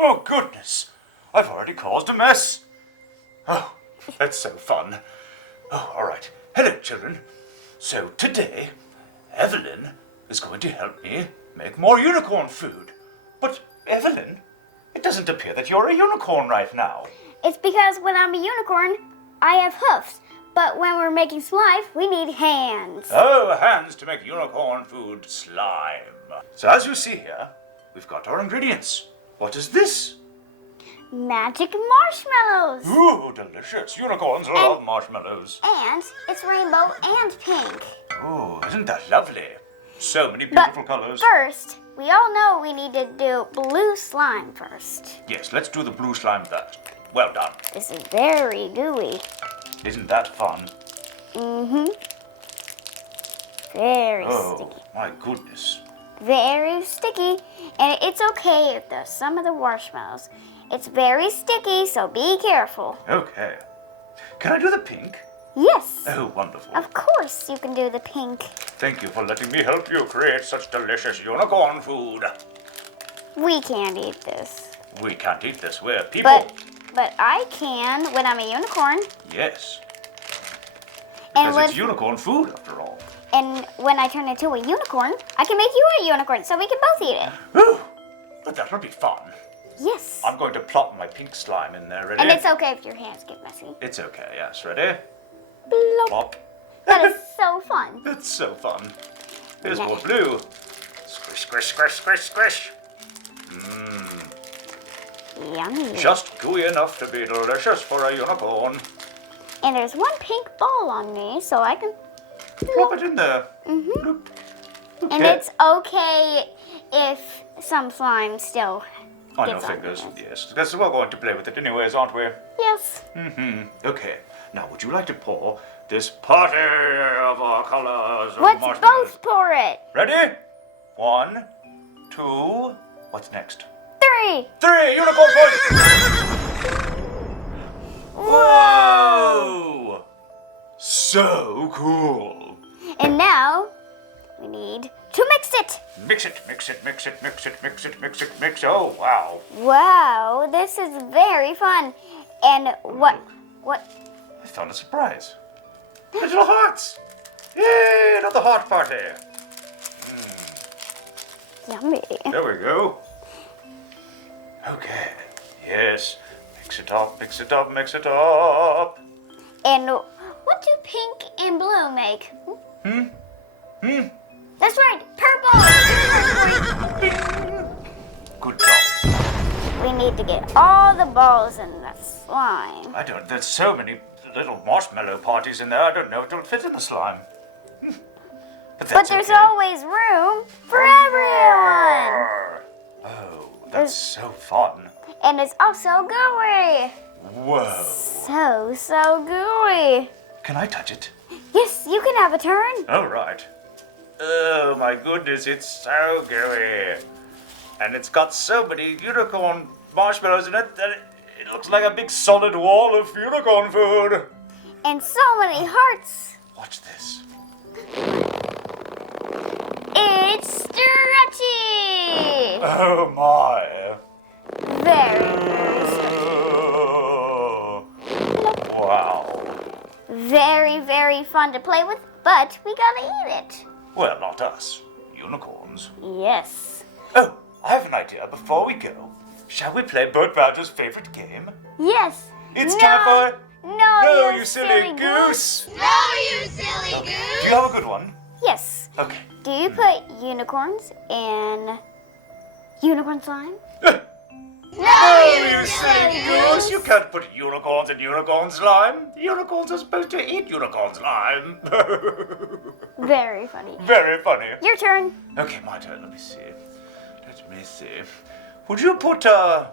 Oh, goodness. I've already caused a mess. Oh, that's so fun. Oh, all right. Hello, children. So today, Evelyn is going to help me make more unicorn food. But, Evelyn, it doesn't appear that you're a unicorn right now. It's because when I'm a unicorn, I have hoofs. But when we're making slime, we need hands. Oh, hands to make unicorn food slime. So as you see here, we've got our ingredients. What is this? Magic marshmallows. Ooh, delicious. Unicorns love marshmallows. And it's rainbow and pink. Ooh, isn't that lovely? So many beautiful colors. First, we all know we need to do blue slime first. Yes, let's do the blue slime first. Well done. This is very gooey. Isn't that fun? Mm-hmm. Very Oh, sticky. my goodness. Very sticky. And it's okay if there's some of the marshmallows. It's very sticky, so be careful. Okay. Can I do the pink? Yes. Oh, wonderful. Of course you can do the pink. Thank you for letting me help you create such delicious unicorn food. We can't eat this. We can't eat this. We're people. But I can when I'm a unicorn. Yes. And Because it's unicorn food, after all. And when I turn into a unicorn, I can make you a unicorn so we can both eat it. Ooh, but that'll be fun. Yes. I'm going to plop my pink slime in there. Ready? And it's okay if your hands get messy. It's okay, yes. Ready? Plop. Plop. That is so fun. It's so fun. Here's more blue. Squish, squish, squish, squish, squish. Mmm. Yummy. Just gooey enough to be delicious for a unicorn. And there's one pink ball on me, so I can Plop it in there. Mm-hmm. Okay. And it's okay if some slime still on your gets on fingers, your hands. yes. Because we're going to play with it anyways, aren't we? Yes. Okay. Now, would you like to pour this party of our colors of Let's marshmallows? both pour it. Ready? 1, 2. What's next? 3. 3. Unicorn point. Whoa! So cool. And now we need to mix it. Mix it, mix it, mix it, mix it, mix it, mix it, mix. Oh, wow. Wow, this is very fun. And what? I found a surprise. Little hearts. Yay, another heart party. Yummy. There we go. Okay. Yes. Mix it up, mix it up, mix it up. And what do pink and blue make? That's right, purple. Good job. We need to get all the balls in the slime. There's so many little marshmallow parties in there, I don't know if it'll fit in the slime. But there's always room for everyone. Oh, that's so fun. And it's also gooey. Whoa. So gooey. Can I touch it? Yes, you can have a turn. All right. Oh my goodness, it's so gooey. And it's got so many unicorn marshmallows in it that it looks like a big solid wall of unicorn food. And so many hearts. Watch this. It's stretchy. Oh my. Very stretchy. Wow. Very fun to play with, but we gotta eat it. Well, not us. Unicorns. Yes. Oh, I have an idea. Before we go, shall we play Bert Badger's favorite game? Yes. It's time for... No, you silly goose. No, you silly goose! Do you have a good one? Yes. Okay. Do you put unicorns in unicorn slime? No, you silly goose! You can't put unicorns in unicorn slime. Unicorns are supposed to eat unicorn slime. Very funny. Very funny. Your turn. Okay, my turn. Let me see. Would you put a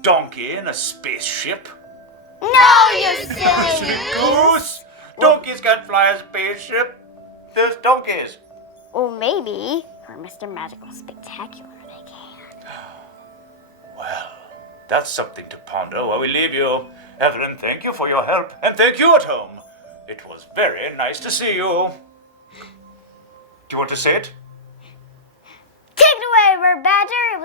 donkey in a spaceship? No, you Silly silly goose! Donkeys can't fly a spaceship. There's donkeys. Or maybe for Mr. Magical Spectacular they can. Well, that's something to ponder while we leave you. Evelyn, thank you for your help, and thank you at home. It was very nice to see you. Do you want to say it? Take it away, Bert Badger. It